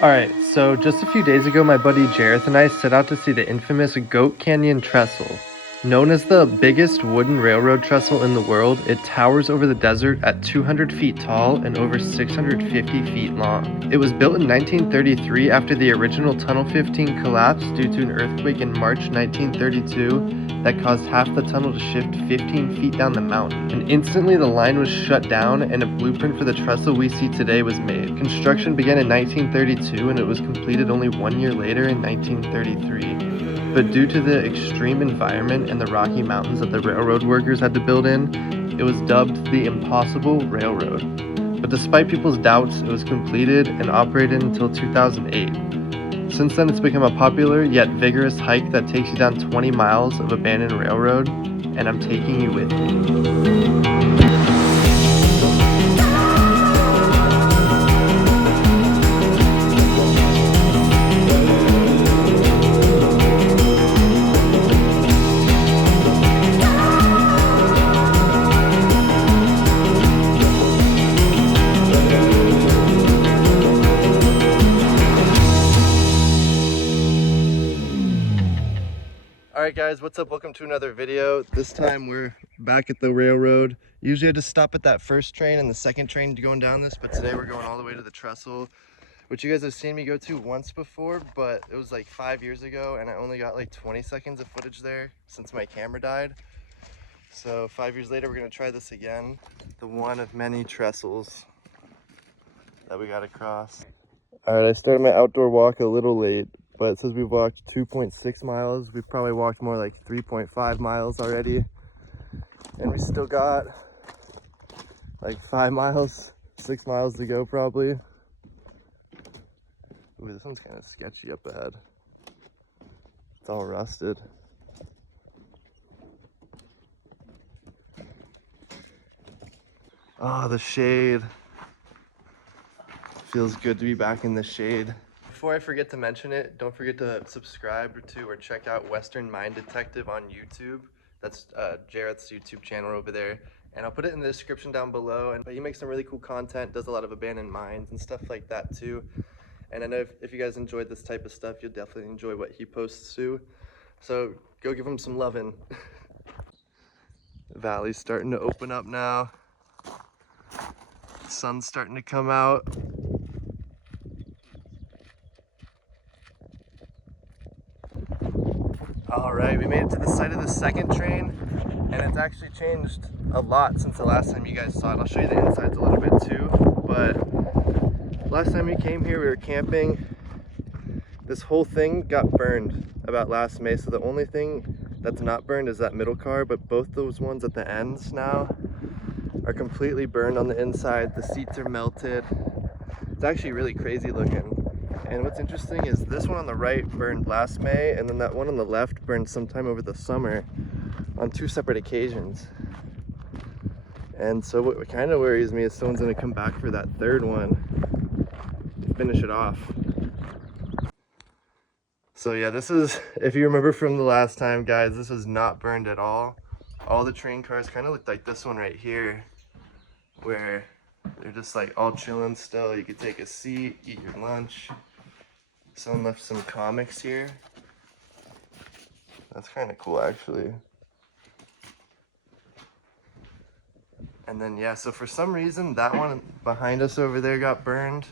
Alright, so just a few days ago, my buddy Jareth and I set out to see the infamous Goat Canyon Trestle. Known as the biggest wooden railroad trestle in the world, it towers over the desert at 200 feet tall and over 650 feet long. It was built in 1933 after the original Tunnel 15 collapsed due to an earthquake in March 1932 that caused half the tunnel to shift 15 feet down the mountain. And instantly the line was shut down and a blueprint for the trestle we see today was made. Construction began in 1932 and it was completed only 1 year later in 1933. But due to the extreme environment and the rocky mountains that the railroad workers had to build in, it was dubbed the Impossible Railroad. But despite people's doubts, it was completed and operated until 2008. Since then, it's become a popular yet vigorous hike that takes you down 20 miles of abandoned railroad, and I'm taking you with me. Alright guys, what's up? Welcome to another video. This time we're back at the railroad. Usually I just stop at that first train and the second train going down this, but today we're going all the way to the Trestle, which you guys have seen me go to once before, but it was like 5 years ago and I only got like 20 seconds of footage there since my camera died. So 5 years later we're going to try this again. The one of many trestles that we got to cross. Alright, I started my outdoor walk a little late, but it says we've walked 2.6 miles. We've probably walked more like 3.5 miles already. And we still got like 5 miles, 6 miles to go probably. Ooh, this one's kind of sketchy up ahead. It's all rusted. Oh, the shade. Feels good to be back in the shade. Before I forget to mention it, don't forget to subscribe to or check out Western Mine Detective on YouTube. That's Jareth's YouTube channel over there. And I'll put it in the description down below. But he makes some really cool content, does a lot of abandoned mines and stuff like that too. And I know if you guys enjoyed this type of stuff, you'll definitely enjoy what he posts too. So go give him some lovin'. The valley's starting to open up now. The sun's starting to come out. All right, we made it to the site of the second train, and it's actually changed a lot since the last time you guys saw it. I'll show you the insides a little bit too, but last time we came here, we were camping. This whole thing got burned about last May, so the only thing that's not burned is that middle car, but both those ones at the ends now are completely burned on the inside. The seats are melted. It's actually really crazy looking. And what's interesting is this one on the right burned last May, and then that one on the left burned sometime over the summer on 2 separate occasions. And so what kind of worries me is someone's gonna come back for that third one to finish it off. So yeah, this is, if you remember from the last time, guys, this is not burned at all. All the train cars kind of look like this one right here, where they're just like all chilling still. You could take a seat, eat your lunch. Someone left some comics here. That's kind of cool, actually. And then, yeah, so for some reason, that one behind us over there got burned.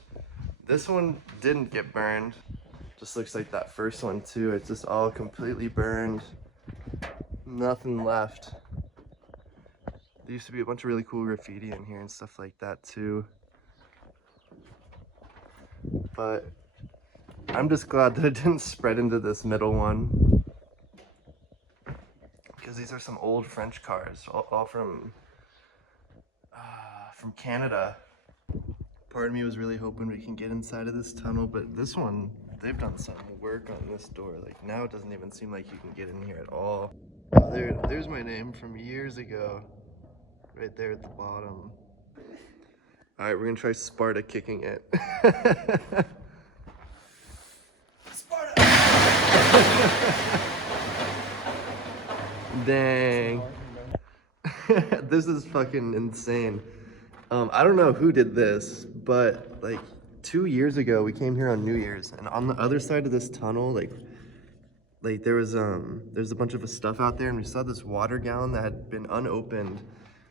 This one didn't get burned. Just looks like that first one, too. It's just all completely burned. Nothing left. There used to be a bunch of really cool graffiti in here and stuff like that, too. But I'm just glad that it didn't spread into this middle one, because these are some old French cars, all from Canada. Part of me was really hoping we can get inside of this tunnel, but this one, they've done some work on this door. Like now it doesn't even seem like you can get in here at all. Oh, there's my name from years ago, right there at the bottom. All right, we're gonna try Sparta kicking it. Dang. This is fucking insane. I don't know who did this, but like 2 years ago, we came here on New Year's, and on the other side of this tunnel, there's a bunch of stuff out there, and we saw this water gallon that had been unopened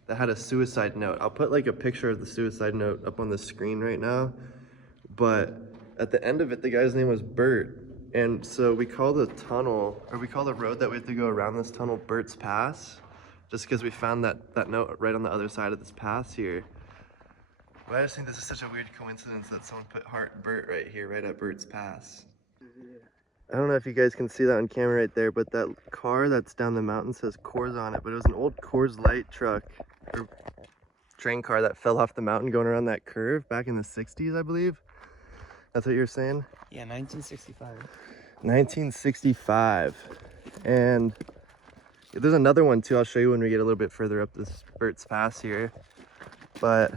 that had a suicide note. I'll put like a picture of the suicide note up on the screen right now, but at the end of it, the guy's name was Bert. And so we call the tunnel, or we call the road that we have to go around this tunnel Berts Pass, just because we found that note right on the other side of this pass here. But I just think this is such a weird coincidence that someone put Heart Bert right here, right at Berts Pass. I don't know if you guys can see that on camera right there, but that car that's down the mountain says Coors on it, but it was an old Coors Light truck, or train car that fell off the mountain going around that curve back in the 60s, I believe. That's what you're saying? Yeah, 1965. 1965. And there's another one too. I'll show you when we get a little bit further up this Berts Pass here. But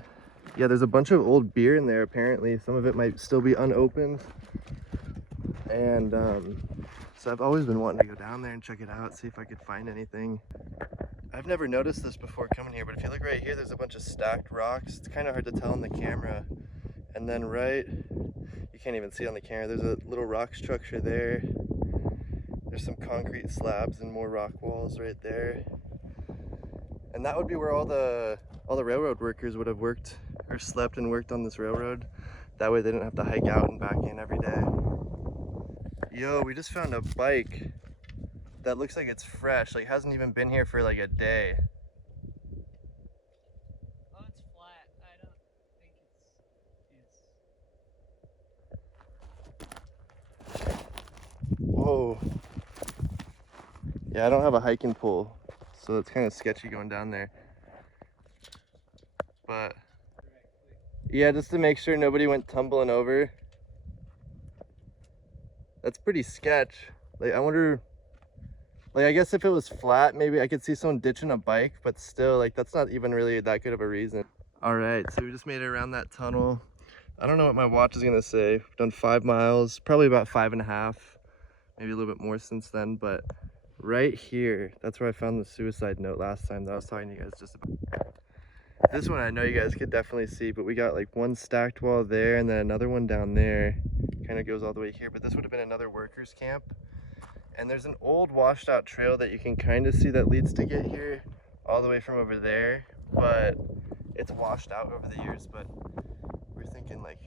yeah, there's a bunch of old beer in there apparently. Some of it might still be unopened. And so I've always been wanting to go down there and check it out, see if I could find anything. I've never noticed this before coming here, but if you look right here, there's a bunch of stacked rocks. It's kind of hard to tell on the camera. And then you can't even see on the camera, there's a little rock structure there. There's some concrete slabs and more rock walls right there. And that would be where all the railroad workers would have worked or slept and worked on this railroad. That way they didn't have to hike out and back in every day. Yo, we just found a bike that looks like it's fresh, like hasn't even been here for like a day. Oh, it's flat. I don't think it's... Whoa. Yeah, I don't have a hiking pole, so it's kind of sketchy going down there. But yeah, just to make sure nobody went tumbling over. That's pretty sketch. Like, I wonder, like, I guess if it was flat, maybe I could see someone ditching a bike, but still, like, that's not even really that good of a reason. All right, so we just made it around that tunnel. I don't know what my watch is gonna say. We've done 5 miles, probably about 5.5, maybe a little bit more since then, but right here, that's where I found the suicide note last time that I was talking to you guys just about. This one I know you guys could definitely see, but we got like one stacked wall there and then another one down there. Kind of goes all the way here, but this would have been another workers camp. And there's an old washed out trail that you can kind of see that leads to get here all the way from over there, but it's washed out over the years. But we're thinking like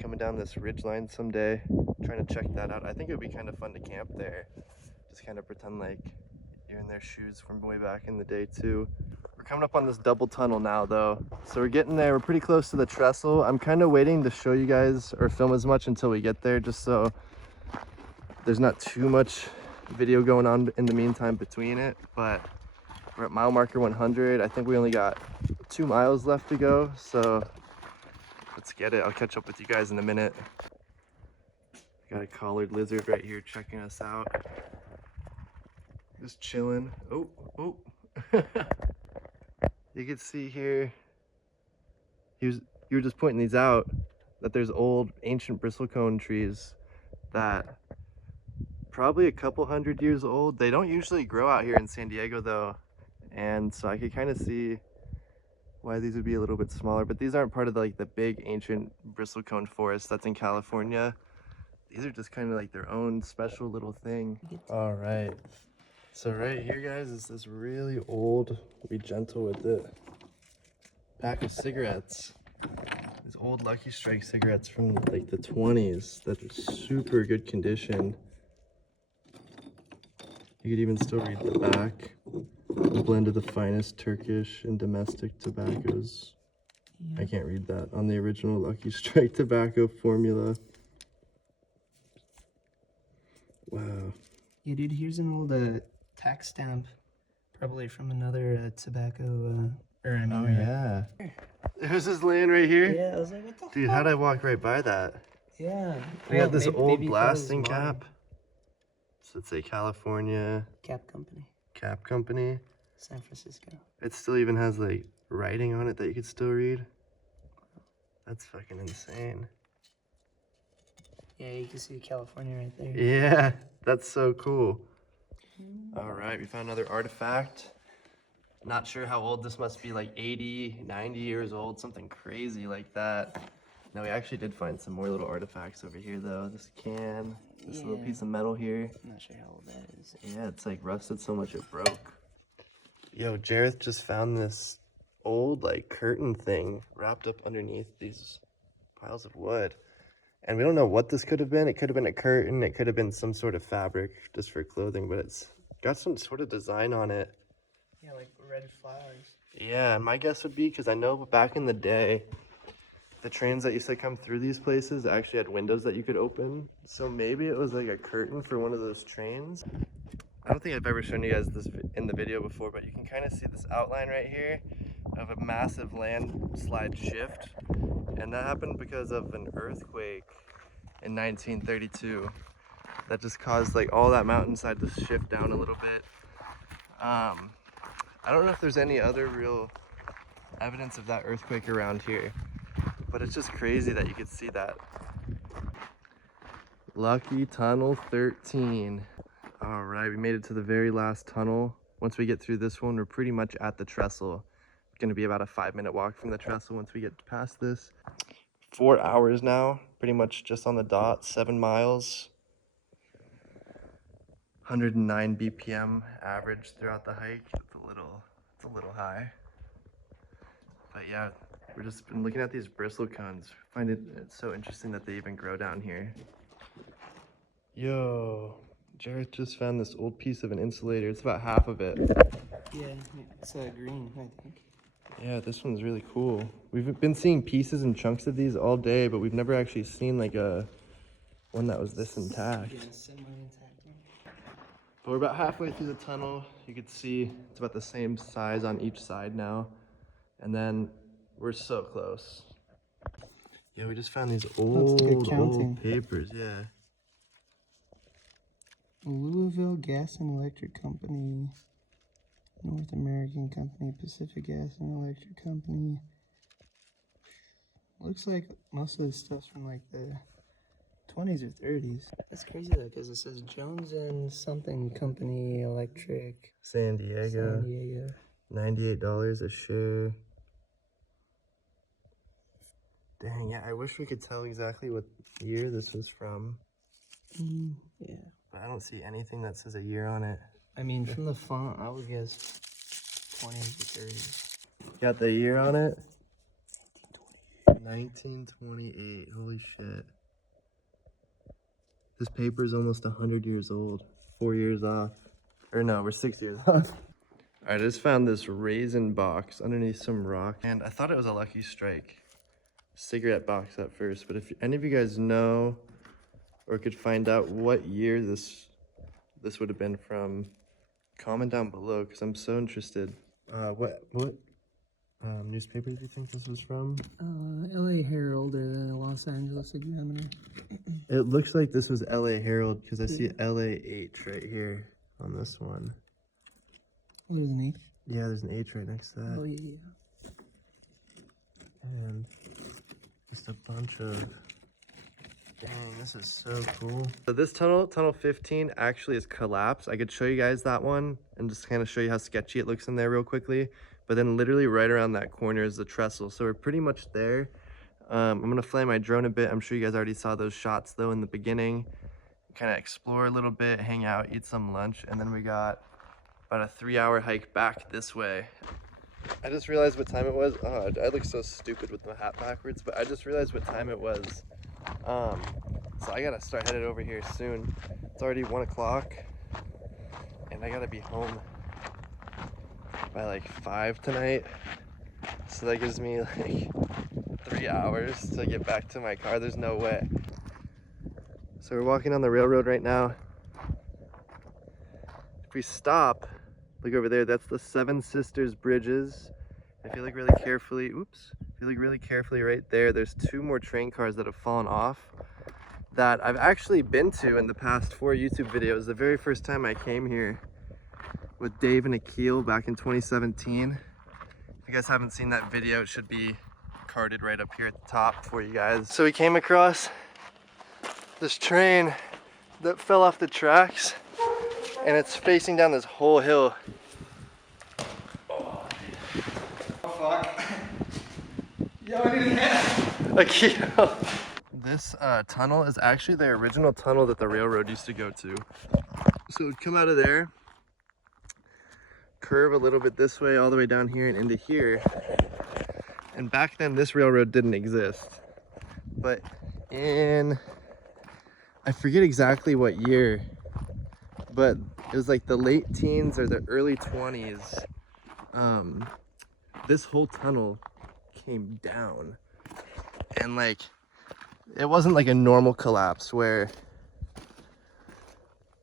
coming down this ridge line someday, trying to check that out. I think it would be kind of fun to camp there, just kind of pretend like you're in their shoes from way back in the day too. We're coming up on this double tunnel now though, so we're getting there. We're pretty close to the trestle. I'm kind of waiting to show you guys or film as much until we get there, just so there's not too much video going on in the meantime between it. But we're at mile marker 100. I think we only got 2 miles left to go, so let's get it. I'll catch up with you guys in a minute. Got a collared lizard right here checking us out, just chilling. Oh. You can see here, you were just pointing these out, that there's old ancient bristlecone trees that probably a couple 100 years old. They don't usually grow out here in San Diego though, and so I could kind of see why these would be a little bit smaller, but these aren't part of the big ancient bristlecone forest that's in California. These are just kind of like their own special little thing. All right. So right here, guys, is this really old, be gentle with it, pack of cigarettes. These old Lucky Strike cigarettes from like the 20s that are super good condition. You could even still read the back. A blend of the finest Turkish and domestic tobaccos. Yeah. I can't read that on the original Lucky Strike tobacco formula. Wow. Yeah, dude, here's an old tax stamp, probably from another tobacco, Oh yeah. There's this land right here? Yeah, I was like, what the Dude, fuck? how'd I walk right by that? Yeah. We got this old blasting cap. So let's say California. Cap Company. Cap Company. San Francisco. It still even has like writing on it that you could still read. That's fucking insane. Yeah, you can see California right there. Yeah, that's so cool. All right, we found another artifact. Not sure how old this must be, like 80, 90 years old, something crazy like that. Now we actually did find some more little artifacts over here though. This can, this little Yeah. piece of metal here. I'm not sure how old that is. Yeah, it's like rusted so much it broke. Yo, Jareth just found this old like curtain thing wrapped up underneath these piles of wood. And we don't know what this could have been. It could have been a curtain. It could have been some sort of fabric just for clothing, but it's got some sort of design on it. Yeah, like red flowers. Yeah, and my guess would be, because I know back in the day, the trains that used to come through these places actually had windows that you could open. So maybe it was like a curtain for one of those trains. I don't think I've ever shown you guys this in the video before, but you can kind of see this outline right here of a massive landslide shift. And that happened because of an earthquake in 1932 that just caused like all that mountainside to shift down a little bit. I don't know if there's any other real evidence of that earthquake around here, but it's just crazy that you could see that. Lucky tunnel 13. All right, we made it to the very last tunnel. Once we get through this one, we're pretty much at the trestle. It's gonna be about a 5-minute walk from the trestle once we get past this. 4 hours now, pretty much just on the dot, 7 miles. 109 BPM average throughout the hike. It's a little high. But yeah, we're just been looking at these bristle cones. It's so interesting that they even grow down here. Yo, Jareth just found this old piece of an insulator. It's about half of it. Yeah, it's green, I think. Yeah, this one's really cool. We've been seeing pieces and chunks of these all day, but we've never actually seen like a one that was this intact. Yeah, semi-intact. But we're about halfway through the tunnel. You can see it's about the same size on each side now. And then we're so close. Yeah, we just found these old papers, yeah. Louisville Gas and Electric Company, North American Company, Pacific Gas and Electric Company. Looks like most of this stuff's from like the 20s or 30s. That's crazy though, because it says Jones and something Company Electric. San Diego. $98 a shoe. Dang, yeah, I wish we could tell exactly what year this was from. Yeah. But I don't see anything that says a year on it. I mean, from the font, I would guess 20s or 30s. Got the year on it? 1928. Holy shit. This paper is almost 100 years old. 4 years off. Or no, we're 6 years off. Alright, I just found this raisin box underneath some rock. And I thought it was a lucky strike. Cigarette box at first. But if any of you guys know or could find out what year this would have been from, comment down below because I'm so interested. What newspaper do you think this was from? LA Herald or the Los Angeles Examiner. It looks like this was LA Herald because I see LAH right here on this one. Oh, there's an H? Yeah, there's an H right next to that. Oh, yeah. And just a bunch of... Dang, this is so cool. So this tunnel 15, actually is collapsed. I could show you guys that one and just kind of show you how sketchy it looks in there real quickly. But then literally right around that corner is the trestle. So we're pretty much there. I'm gonna fly my drone a bit. I'm sure you guys already saw those shots though in the beginning. Kind of explore a little bit, hang out, eat some lunch, and then we got about a 3-hour hike back this way. I just realized what time it was. Oh, I look so stupid with my hat backwards, but I just realized what time it was. So I gotta start headed over here soon. It's already 1 o'clock and I gotta be home by like 5 tonight. So that gives me like 3 hours to get back to my car. There's no way. So we're walking on the railroad right now. If we stop, look over there, that's the Seven Sisters Bridges. If you look really carefully, if you look really carefully right there, there's 2 more train cars that have fallen off that I've actually been to in the past 4 YouTube videos. The very first time I came here with Dave and Akil back in 2017. If you guys haven't seen that video, it should be carded right up here at the top for you guys. So we came across this train that fell off the tracks and it's facing down this whole hill. Fuck. Yo, I need a hand. a kilo. This tunnel is actually the original tunnel that the railroad used to go to. So it would come out of there, curve a little bit this way, all the way down here and into here. And back then this railroad didn't exist. But in, I forget exactly what year, but it was like the late teens or the early 20s. This whole tunnel came down, and like it wasn't like a normal collapse where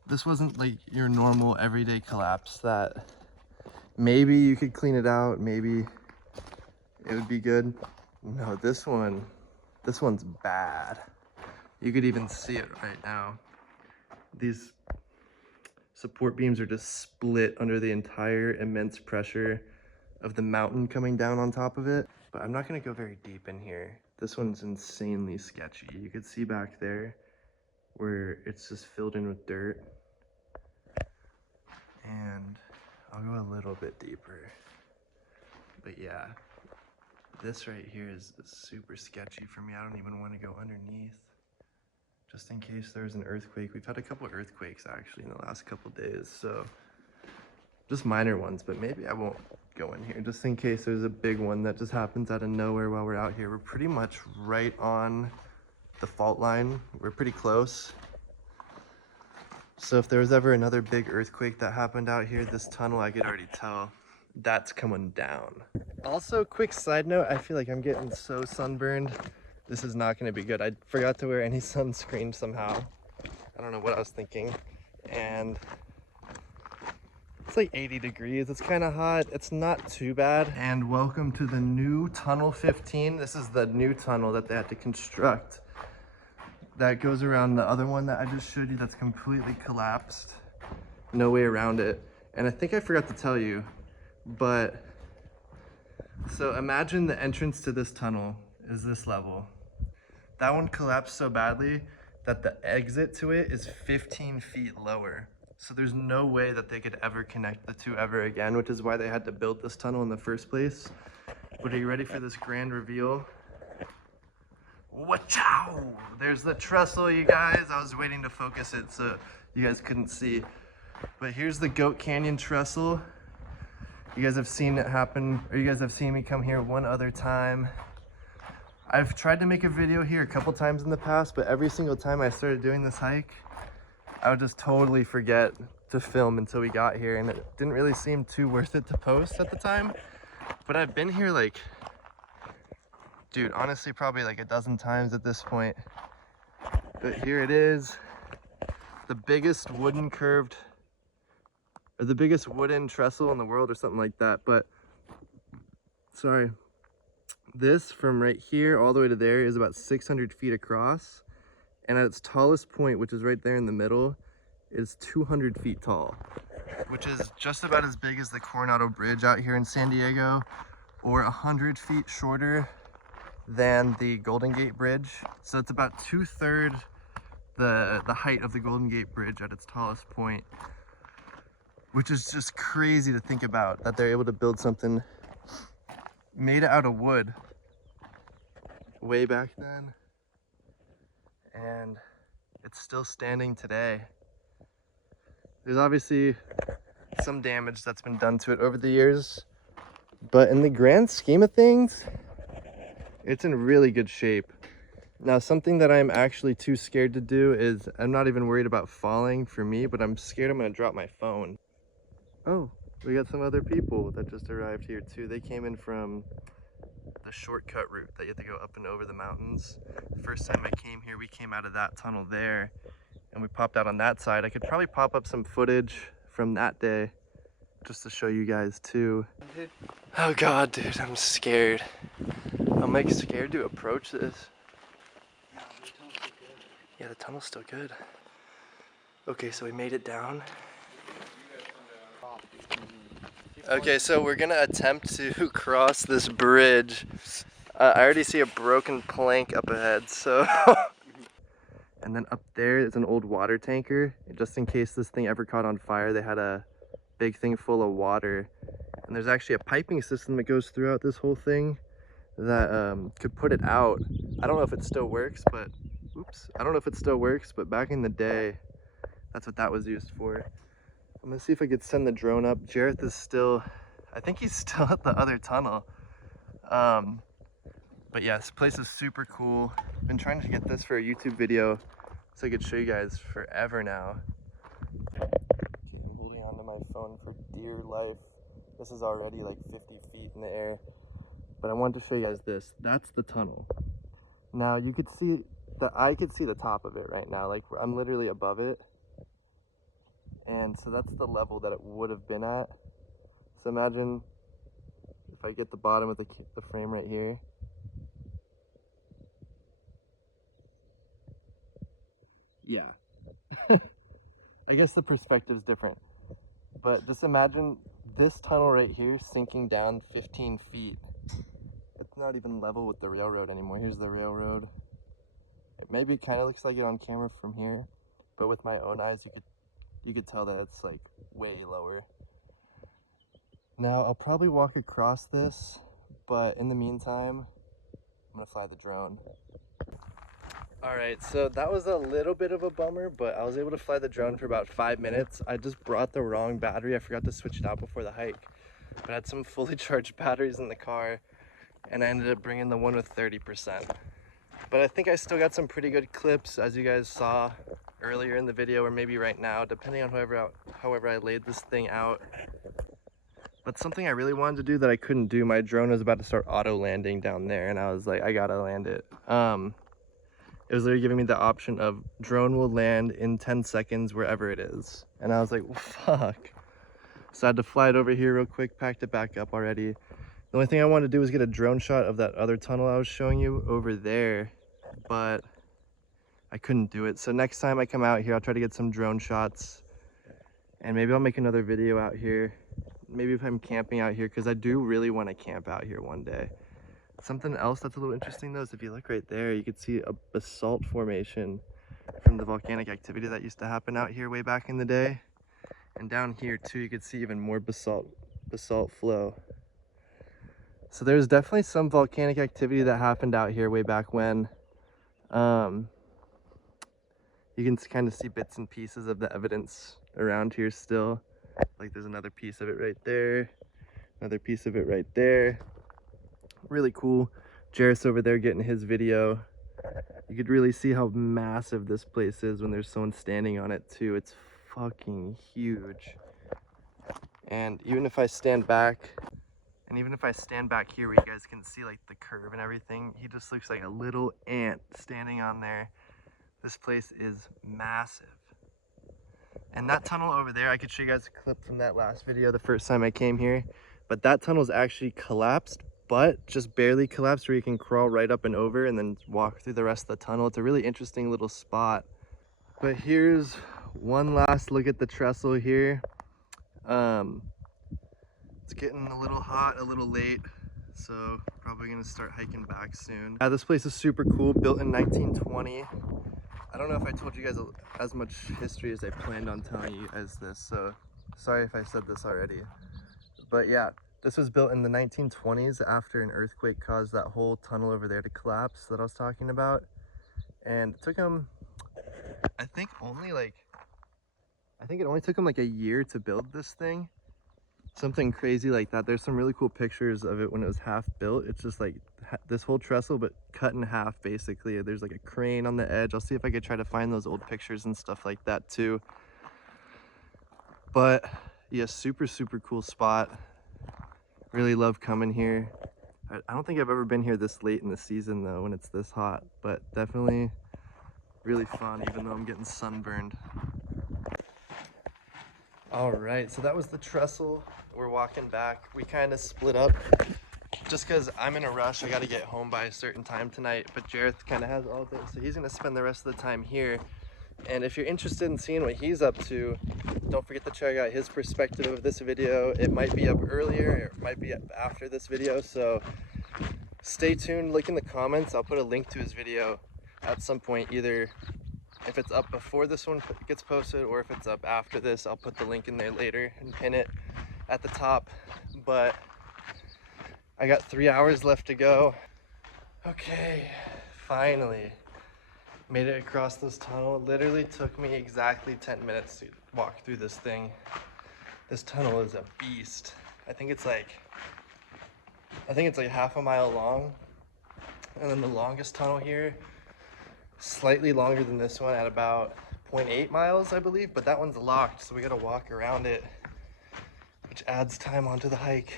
this wasn't like your normal everyday collapse that maybe you could clean it out, maybe it would be good. No, this one's bad. You could even see it right now. These support beams are just split under the entire immense pressure of the mountain coming down on top of it. But I'm not gonna go very deep in here. This one's insanely sketchy. You could see back there where it's just filled in with dirt. And I'll go a little bit deeper. But yeah, this right here is super sketchy for me. I don't even want to go underneath, just in case there's an earthquake. We've had a couple earthquakes actually in the last couple days, so just minor ones, but maybe I won't go in here just in case there's a big one that just happens out of nowhere while we're out here. We're pretty much right on the fault line. We're pretty close. So if there was ever another big earthquake that happened out here, this tunnel, I could already tell that's coming down. Also, quick side note, I feel like I'm getting so sunburned. This is not gonna be good. I forgot to wear any sunscreen somehow. I don't know what I was thinking. And it's like 80 degrees, it's kind of hot. It's not too bad. And welcome to the new Tunnel 15. This is the new tunnel that they had to construct. That goes around the other one that I just showed you that's completely collapsed. No way around it. And I think I forgot to tell you, but so imagine the entrance to this tunnel is this level. That one collapsed so badly that the exit to it is 15 feet lower. So there's no way that they could ever connect the two ever again, which is why they had to build this tunnel in the first place. But are you ready for this grand reveal? Wachow! There's the trestle, you guys. I was waiting to focus it so you guys couldn't see. But here's the Goat Canyon trestle. You guys have seen it happen, or you guys have seen me come here one other time. I've tried to make a video here a couple times in the past, but every single time I started doing this hike, I would just totally forget to film until we got here, and it didn't really seem too worth it to post at the time. But I've been here like, dude, honestly, probably like a dozen times at this point. But here it is, the biggest wooden curved, or the biggest wooden trestle in the world or something like that. But sorry, this from right here all the way to there is about 600 feet across. And at its tallest point, which is right there in the middle, is 200 feet tall, which is just about as big as the Coronado Bridge out here in San Diego, or 100 feet shorter than the Golden Gate Bridge. So it's about 2/3 the height of the Golden Gate Bridge at its tallest point, which is just crazy to think about, that they're able to build something made out of wood way back then. And it's still standing today. There's obviously some damage that's been done to it over the years, but in the grand scheme of things, it's in really good shape. Now, something that I'm actually too scared to do is, I'm not even worried about falling for me, but I'm scared I'm gonna drop my phone. Oh, we got some other people that just arrived here too. They came in from the shortcut route that you have to go up and over the mountains. The first time I came here, we came out of that tunnel there and we popped out on that side. I could probably pop up some footage from that day just to show you guys too. Oh God, dude, I'm scared. I'm like scared to approach this. Yeah, the tunnel's still good. Okay, so we made it down. Okay, so we're gonna attempt to cross this bridge. I already see a broken plank up ahead, so. And then up there is an old water tanker. Just in case this thing ever caught on fire, they had a big thing full of water. And there's actually a piping system that goes throughout this whole thing that could put it out. I don't know if it still works, but oops, I don't know if it still works, but back in the day, that's what that was used for. I'm gonna see if I could send the drone up. Jareth is still, I think he's still at the other tunnel. But yeah, this place is super cool. Been trying to get this for a YouTube video so I could show you guys forever now. Okay, I'm holding onto my phone for dear life. This is already like 50 feet in the air. But I wanted to show you guys this. That's the tunnel. Now you could see, I could see the top of it right now. Like I'm literally above it. And so that's the level that it would have been at. So imagine if I get the bottom of the frame right here. Yeah. I guess the perspective's different. But just imagine this tunnel right here sinking down 15 feet. It's not even level with the railroad anymore. Here's the railroad. It maybe kind of looks like it on camera from here, but with my own eyes you could tell that it's like way lower. Now I'll probably walk across this, but in the meantime, I'm gonna fly the drone. All right, so that was a little bit of a bummer, but I was able to fly the drone for about 5 minutes. I just brought the wrong battery. I forgot to switch it out before the hike, but I had some fully charged batteries in the car, and I ended up bringing the one with 30%. But I think I still got some pretty good clips, as you guys saw earlier in the video, or maybe right now, depending on however I laid this thing out. But something I really wanted to do that I couldn't do, my drone was about to start auto landing down there, and I was like, I gotta land it. It was literally giving me the option of drone will land in 10 seconds wherever it is. And I was like, well, fuck. So I had to fly it over here real quick, packed it back up already. The only thing I wanted to do was get a drone shot of that other tunnel I was showing you over there, but I couldn't do it. So next time I come out here, I'll try to get some drone shots, and maybe I'll make another video out here. Maybe if I'm camping out here, because I do really want to camp out here one day. Something else that's a little interesting though is if you look right there, you can see a basalt formation from the volcanic activity that used to happen out here way back in the day. And down here too, you can see even more basalt flow. So there's definitely some volcanic activity that happened out here way back when. You can kind of see bits and pieces of the evidence around here still. Like there's another piece of it right there, another piece of it right there. Really cool. Jareth's over there getting his video. You could really see how massive this place is when there's someone standing on it too. It's fucking huge. And even if I stand back, here where you guys can see like the curve and everything, he just looks like a little ant standing on there. This place is massive. And that tunnel over there, I could show you guys a clip from that last video the first time I came here, but that tunnel is actually collapsed, but just barely collapsed, where you can crawl right up and over and then walk through the rest of the tunnel. It's a really interesting little spot. But here's one last look at the trestle here. It's getting a little hot, a little late, so probably gonna start hiking back soon. This place is super cool, built in 1920. I don't know if I told you guys as much history as I planned on telling you guys this, so sorry if I said this already. But yeah, this was built in the 1920s after an earthquake caused that whole tunnel over there to collapse that I was talking about. And it took them, I think it only took them like a year to build this thing. Something crazy like that. There's some really cool pictures of it when it was half built. It's just like this whole trestle, but cut in half basically. There's like a crane on the edge. I'll see if I could try to find those old pictures and stuff like that too. But yeah, super cool spot. Really love coming here. I don't think I've ever been here this late in the season though, when it's this hot, but definitely really fun, even though I'm getting sunburned. All right, so that was the trestle. We're walking back. We kind of split up just because I'm in a rush. I got to get home by a certain time tonight, but Jareth kind of has all day, so he's going to spend the rest of the time here. And if you're interested in seeing what he's up to, don't forget to check out his perspective of this video. It might be up earlier, or it might be up after this video, so stay tuned. Look in the comments. I'll put a link to his video at some point, either if it's up before this one gets posted or if it's up after this. I'll put the link in there later and pin it at the top. But I got 3 hours left to go. Okay, finally made it across this tunnel. It literally took me exactly 10 minutes to walk through this thing. This tunnel is a beast. I think it's like half a mile long. And then the longest tunnel here, slightly longer than this one at about 0.8 miles, I believe, but that one's locked, so we gotta walk around it, which adds time onto the hike.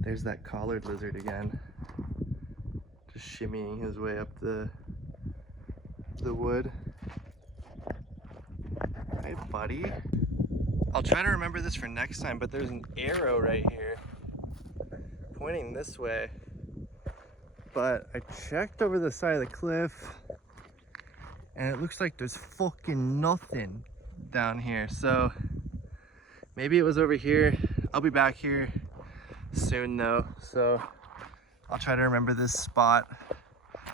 There's that collared lizard again, just shimmying his way up the wood. Hey, buddy. I'll try to remember this for next time, but there's an arrow right here pointing this way. But I checked over the side of the cliff and it looks like there's fucking nothing down here. So maybe it was over here. I'll be back here soon though, so I'll try to remember this spot.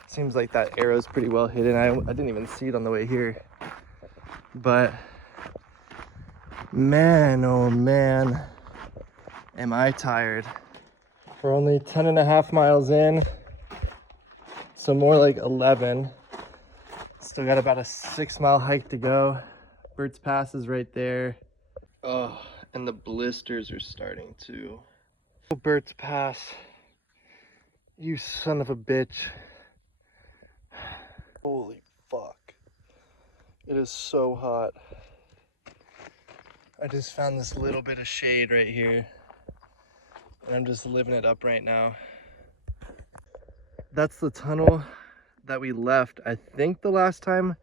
Seems like that arrow's pretty well hidden. I didn't even see it on the way here. But man, oh man, am I tired. We're only 10.5 miles in, so more like 11. Still got about a 6-mile hike to go. Berts Pass is right there. Oh, and the blisters are starting to. Oh, Berts Pass, you son of a bitch. Holy fuck. It is so hot. I just found this little bit of shade right here, and I'm just living it up right now. That's the tunnel that we left, I think, the last time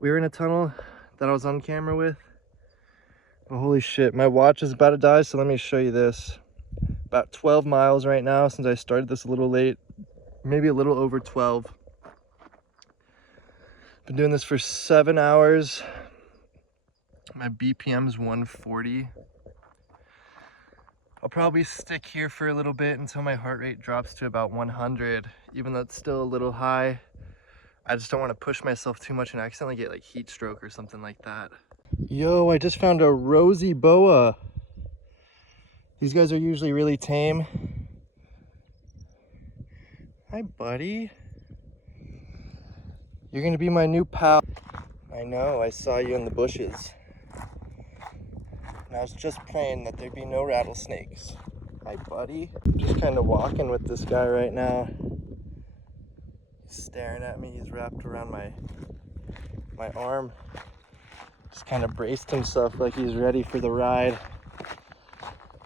we were in a tunnel that I was on camera with. But holy shit, my watch is about to die, so let me show you this. About 12 miles right now since I started this a little late, maybe a little over 12. Been doing this for 7 hours. My BPM is 140. I'll probably stick here for a little bit until my heart rate drops to about 100, even though it's still a little high. I just don't want to push myself too much and accidentally get like heat stroke or something like that. Yo, I just found a Rosy Boa. These guys are usually really tame. Hi, buddy. You're gonna be my new pal. I know, I saw you in the bushes. And I was just praying that there'd be no rattlesnakes. Hi, buddy. I'm just kind of walking with this guy right now. He's staring at me. He's wrapped around my arm. Just kind of braced himself like he's ready for the ride.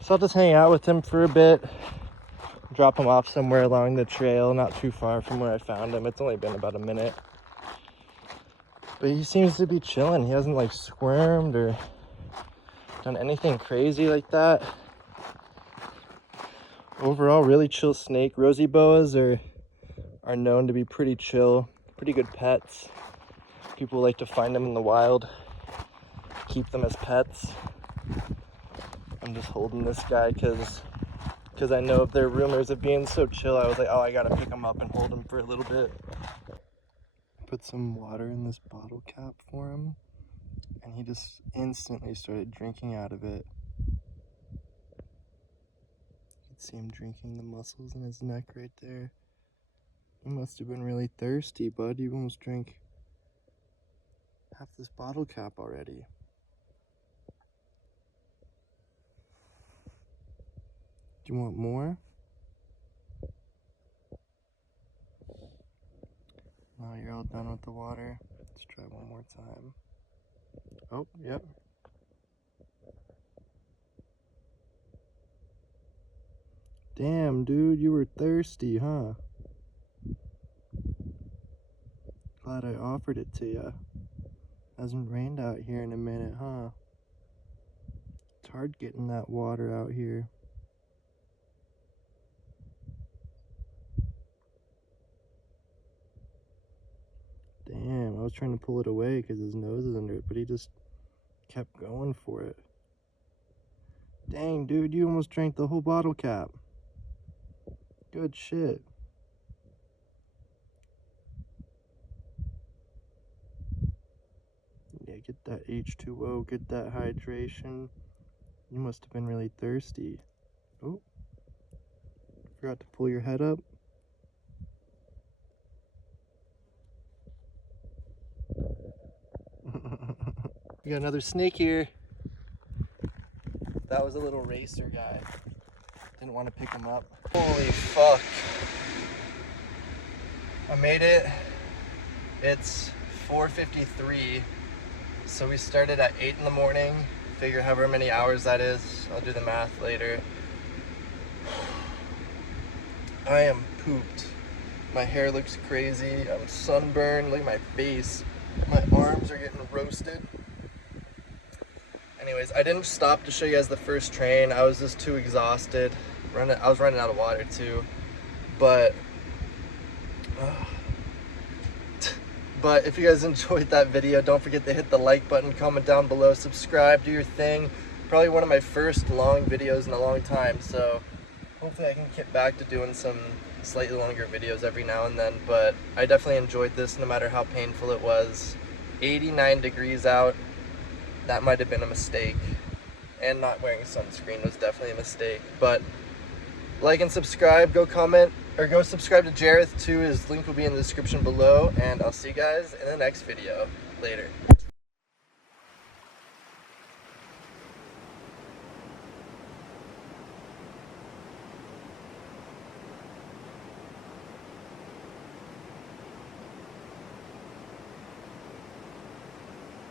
So I'll just hang out with him for a bit. Drop him off somewhere along the trail, not too far from where I found him. It's only been about a minute. But he seems to be chilling. He hasn't like squirmed or done anything crazy like that. Overall, really chill snake. Rosy boas are known to be pretty chill, pretty good pets. People like to find them in the wild, keep them as pets. I'm just holding this guy because I know of their rumors of being so chill. I was like, oh, I gotta pick him up and hold him for a little bit. Put some water in this bottle cap for him, and he just instantly started drinking out of it. You could see him drinking the muscles in his neck right there. You must have been really thirsty, bud. You almost drank half this bottle cap already. Do you want more? Oh, you're all done with the water. Let's try one more time. Oh, yep. Damn, dude, you were thirsty, huh? Glad I offered it to you. Hasn't rained out here in a minute, huh? It's hard getting that water out here. Damn, I was trying to pull it away because his nose is under it, but he just kept going for it. Dang, dude, you almost drank the whole bottle cap. Good shit. Yeah, get that H2O, get that hydration. You must have been really thirsty. Oh, forgot to pull your head up. We got another snake here. That was a little racer guy. Didn't want to pick him up. Holy fuck. I made it. It's 4:53. So we started at 8 in the morning. Figure however many hours that is. I'll do the math later. I am pooped. My hair looks crazy. I'm sunburned. Look at my face. My arms are getting roasted. Anyways, I didn't stop to show you guys the first train. I was just too exhausted. I was running out of water too. But if you guys enjoyed that video, don't forget to hit the like button, comment down below, subscribe, do your thing. Probably one of my first long videos in a long time, so hopefully I can get back to doing some slightly longer videos every now and then. But I definitely enjoyed this no matter how painful it was. 89 degrees out. That might have been a mistake, and not wearing sunscreen was definitely a mistake. But like and subscribe, go comment, or go subscribe to Jareth too. His link will be in the description below, and I'll see you guys in the next video. Later.